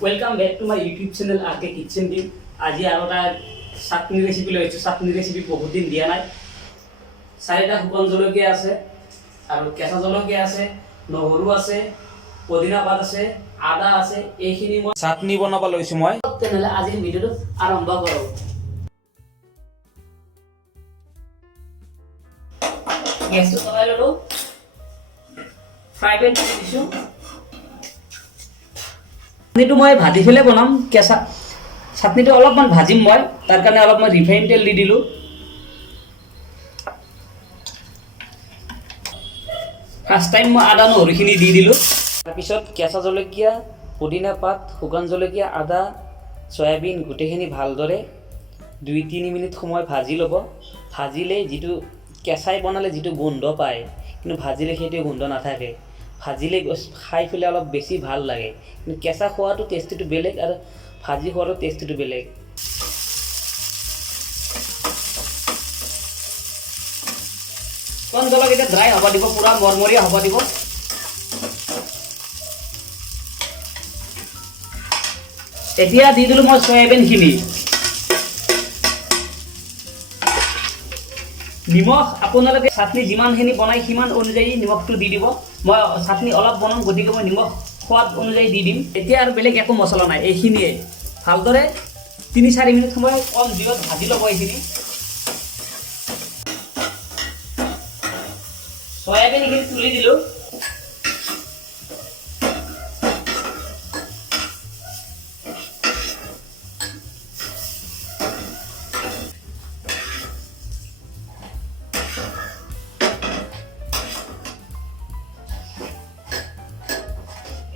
Welcome back to my YouTube channel rkkitchenking. আজি আৰু এটা চাটনি ৰেচিপি লৈছো। চাটনি ৰেচিপি বহুত দিন দিয়া নাই। চাৰিটা শুকান জলকীয়া আছে আৰু কেঁচা জলকীয়া আছে, নহৰু আছে, পুদিনা পাত আছে, আদা আছে। এইখিনি মই চাটনি বনাব লৈছো মই। তেনেহলে আজিৰ ভিডিওটো আৰম্ভ কৰো। গেছটো জ্বলাই ললো। ফ্ৰাই পেন দিছো। চাটনিটো মই ভাজি ফেলে বনাম। কেঁচা চাটনিটো অলপমান ভাজিম মই, তাৰ কাৰণে অলপমান ৰিফাইন তেল দি দিলোঁ। ফাৰ্ষ্ট টাইম মই আদা নহৰুখিনি দি দিলোঁ। তাৰপিছত কেঁচা জলকীয়া, পুদিনা পাত, শুকান জলকীয়া, আদা, চয়াবিন গোটেইখিনি ভালদৰে 2-3 মিনিট সময় ভাজি ল'ব। ভাজিলে যিটো কেঁচাই বনালে যিটো গোন্ধ পায়, কিন্তু ভাজিলে সেইটো গোন্ধ নাথাকে। ভাজিলে খাই পেলে অলপ বেছি ভাল লাগে, কিন্তু কেঁচা খোৱাটো টেষ্টটো বেলেগ আৰু ভাজি খোৱাটো টেষ্টটো বেলেগ। কণ জলকীয়া ড্ৰাই হ'ব দিব, পুৰা মৰমৰীয়া হ'ব দিব। এতিয়া দি দিলোঁ মই চয়াবিনখিনি। নিমখ আপোনালোকে চাটনি যিমানখিনি বনাই সিমান অনুযায়ী নিমখটো দি দিব। মই চাটনি অলপ বনাম, গতিকে মই নিমখ সোৱাদ অনুযায়ী দি দিম। এতিয়া আৰু বেলেগ একো মছলা নাই, এইখিনিয়ে ভালদৰে 3-4 মিনিট সময় কম জুইত ভাজি ল'ব। এইখিনি চয়াবিনখিনি তুলি দিলোঁ।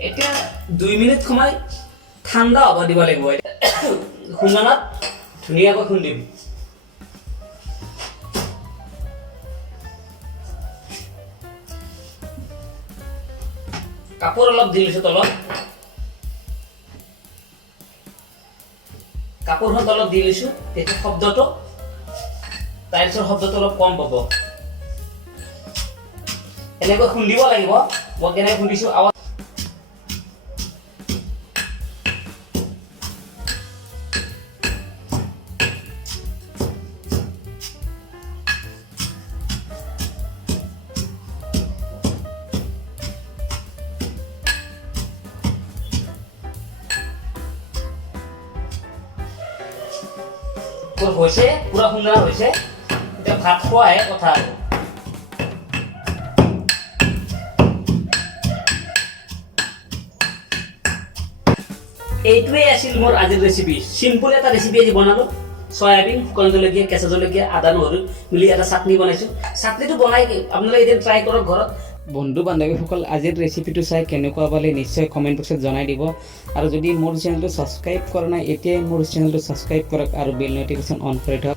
এতিয়া 2 মিনিট সময় ঠাণ্ডা হ'ব দিব লাগিব। খুন্দনাত ধুনীয়াকৈ খুন্দিম। কাপোৰ অলপ দি লৈছোঁ তলত। কাপোৰখন তলত দি লৈছোঁ, তেতিয়া শব্দটো টাইলছৰ শব্দটো অলপ কম পাব। এনেকৈ খুন্দিব লাগিব। মই কেনেকৈ খুন্দিছোঁ আৱাজ হৈছে, পুৰা সুন্দৰ হৈছে। এতিয়া ভাত খোৱাহে কথা আৰু। এইটোৱেই আছিল মোৰ আজিৰ ৰেচিপি। চিম্পুল এটা ৰেচিপি আজি বনালোঁ। চয়াবিন, শুকান জলকীয়া, কেঁচা জলকীয়া, আদা নহৰু মিলি এটা চাটনি বনাইছোঁ। চাটনিটো বনাই আপোনালোকে এদিন ট্ৰাই কৰক ঘৰত। বন্ধু বান্ধৱীসকল আজিৰ ৰেচিপিটো চাই কেনেকুৱা পালে নিশ্চয় কমেণ্ট বক্সত জনাই দিব। আৰু যদি মোৰ চেনেলটো ছাবস্ক্ৰাইব কৰা নাই, এতিয়াই মোৰ চেনেলটো ছাবস্ক্ৰাইব কৰক আৰু বেল নটিফিকেশ্যন অন কৰি থওক।